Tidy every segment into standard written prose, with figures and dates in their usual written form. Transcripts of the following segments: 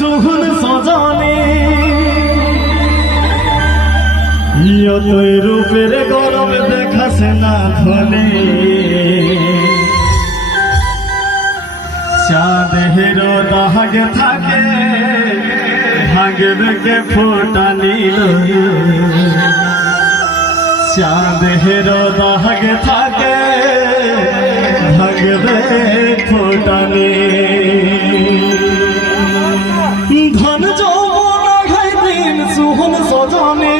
সুহুন সজনে তুই রূপের গরম দেখাছে না ধনে চাঁদের দাগ থাকে ভাগবে ফোটা নীল চাঁদের দাগ থাকে ভাগবে ফোটা ধন যৌবন ঘাই দিন সুহন সজনে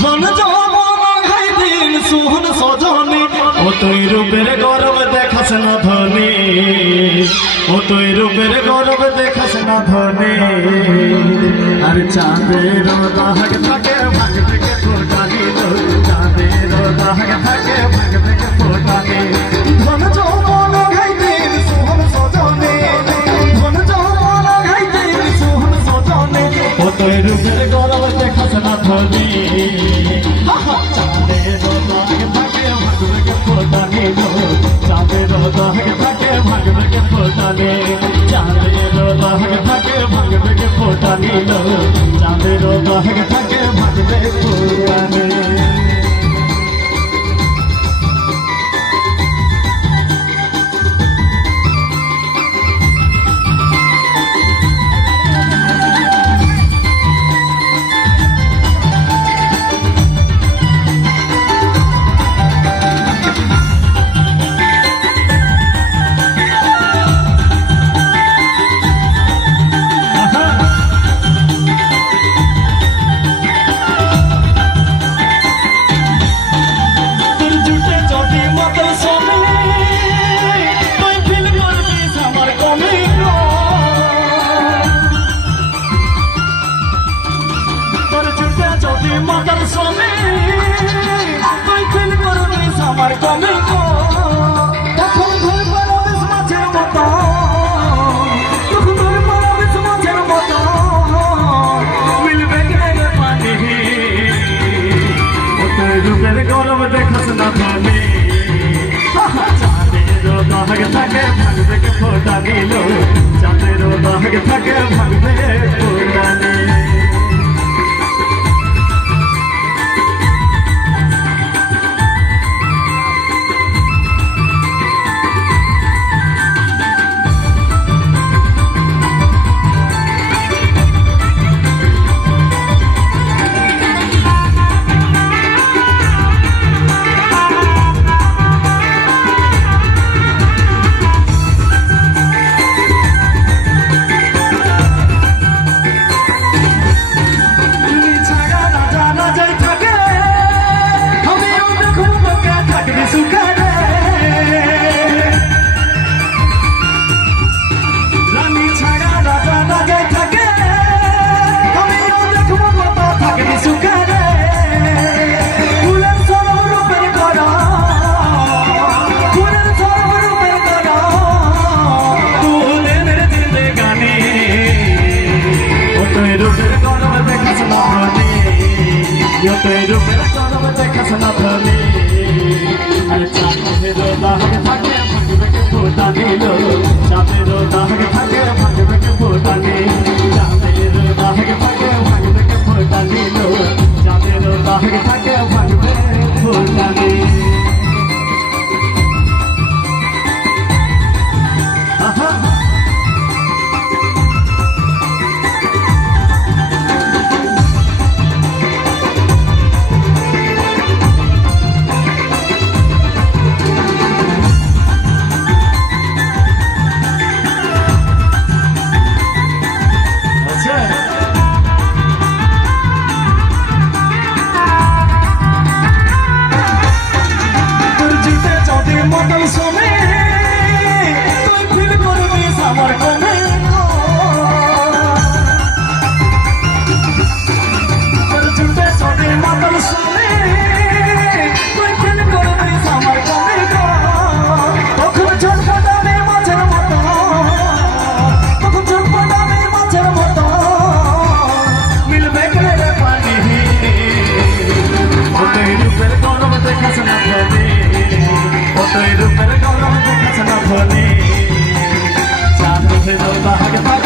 ধন যৌবন ঘাই দিন সুহন সজনে ও তুই রূপের গরব দেখাস না ধনে ও তুই রূপের গরব দেখাস না ধনে আর চাঁদের দাগ থাকে ভাগবে ফোটা নীল চাঁদের দাগ থাকে ভাগবে ফোটা নীল ধন যৌবন ঘাই দিন সুহন সজনে ধন যৌবন ঘাই দিন সুহন সজনে ও তুই রূপের গরব দেখাস না ধনে চাঁদের দাগ থাকে ভাগবে ফোটা নীল চাঁদের দাগ থাকে ভাগবে ফোটা নীল চাঁদের দাগ থাকে ভাগবে ফোটা নীল চাঁদের দাগ থাকে ভাগবে ফোটা নীল মগল সোনে তুই ফিল করবিস আমার কমে তখন ঘুরে পারবিস মাঝের মতো তখন ঘুরে পারবিস মাঝের মতো মিলবে রে পানি ও তুই রূপের গরব দেখাস না ধনে চাঁদের দাগ থাকে ভাগবে ফোটা নীল চাঁদের দাগ থাকে ভাগবে ফোটা নীল Pero todo me dejas en la plane al champero daag thake bhagbe ke phota nilo champero daag thake bhagbe ke phota nilo champero daag thake bhagbe ke phota nilo champero daag thake bhagbe phota nilo মগল সোনে তুই feel করবিস আমার কমে জুটে চটে মগল সোনে তুই feel করবিস আমার কমে তখন ঝটপটাবে মাছের মতো তখন ঝটপটাবে মাছের মতো মিলবে রে পানি ওই রূপের গরম দেখাস না ধনে তুই রূপের গরম দেখাস না ধনে চাঁদের দাগ থাকে